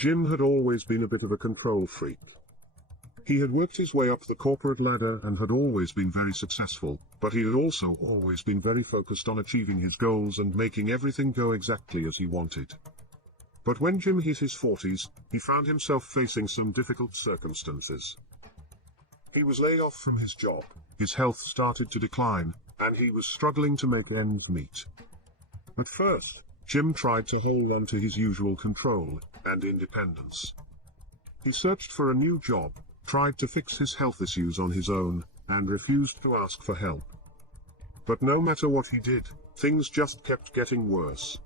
Jim had always been a bit of a control freak. He had worked his way up the corporate ladder and had always been very successful, but he had also always been very focused on achieving his goals and making everything go exactly as he wanted. But when Jim hit his 40s, he found himself facing some difficult circumstances. He was laid off from his job, his health started to decline, and he was struggling to make ends meet. At first, Jim tried to hold on to his usual control and independence. He searched for a new job, tried to fix his health issues on his own, and refused to ask for help. But no matter what he did, things just kept getting worse.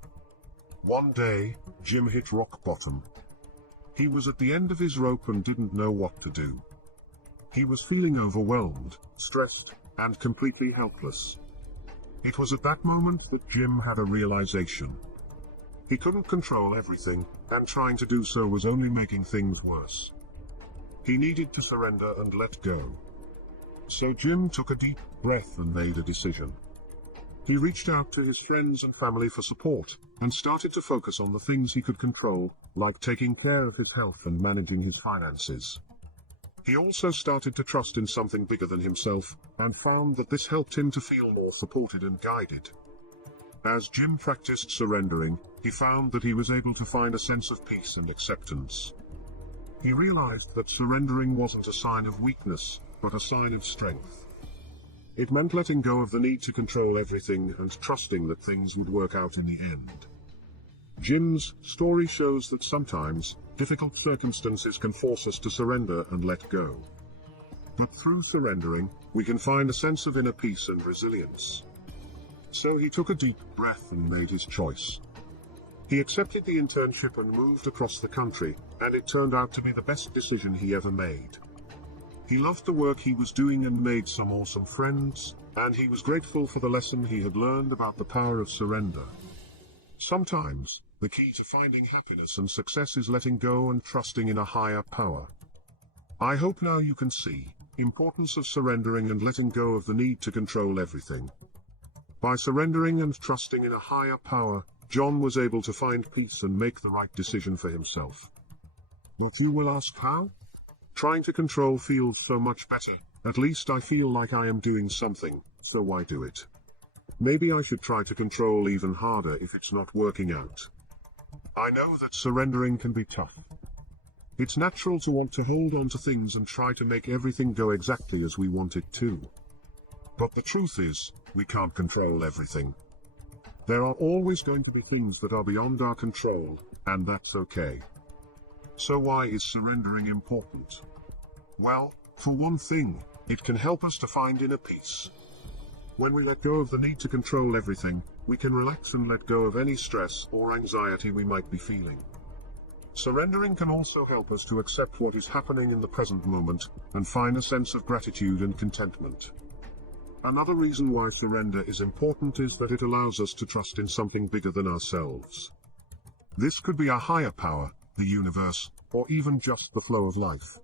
One day, Jim hit rock bottom. He was at the end of his rope and didn't know what to do. He was feeling overwhelmed, stressed, and completely helpless. It was at that moment that Jim had a realization. He couldn't control everything, and trying to do so was only making things worse. He needed to surrender and let go. So Jim took a deep breath and made a decision. He reached out to his friends and family for support, and started to focus on the things he could control, like taking care of his health and managing his finances. He also started to trust in something bigger than himself, and found that this helped him to feel more supported and guided. As Jim practiced surrendering, he found that he was able to find a sense of peace and acceptance. He realized that surrendering wasn't a sign of weakness, but a sign of strength. It meant letting go of the need to control everything and trusting that things would work out in the end. Jim's story shows that sometimes, difficult circumstances can force us to surrender and let go. But through surrendering, we can find a sense of inner peace and resilience. So he took a deep breath and made his choice. He accepted the internship and moved across the country, and it turned out to be the best decision he ever made. He loved the work he was doing and made some awesome friends, and he was grateful for the lesson he had learned about the power of surrender. Sometimes, the key to finding happiness and success is letting go and trusting in a higher power. I hope now you can see the importance of surrendering and letting go of the need to control everything. By surrendering and trusting in a higher power, John was able to find peace and make the right decision for himself. But you will ask how? Trying to control feels so much better. At least I feel like I am doing something, so why do it? Maybe I should try to control even harder if it's not working out. I know that surrendering can be tough. It's natural to want to hold on to things and try to make everything go exactly as we want it to. But the truth is, we can't control everything. There are always going to be things that are beyond our control, and that's okay. So why is surrendering important? Well, for one thing, it can help us to find inner peace. When we let go of the need to control everything, we can relax and let go of any stress or anxiety we might be feeling. Surrendering can also help us to accept what is happening in the present moment, and find a sense of gratitude and contentment. Another reason why surrender is important is that it allows us to trust in something bigger than ourselves. This could be a higher power, the universe, or even just the flow of life.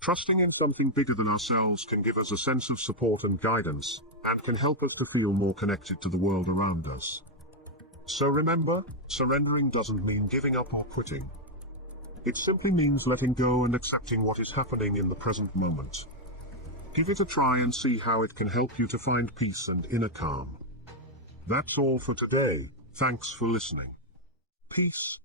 Trusting in something bigger than ourselves can give us a sense of support and guidance, and can help us to feel more connected to the world around us. So remember, surrendering doesn't mean giving up or quitting. It simply means letting go and accepting what is happening in the present moment. Give it a try and see how it can help you to find peace and inner calm. That's all for today. Thanks for listening. Peace.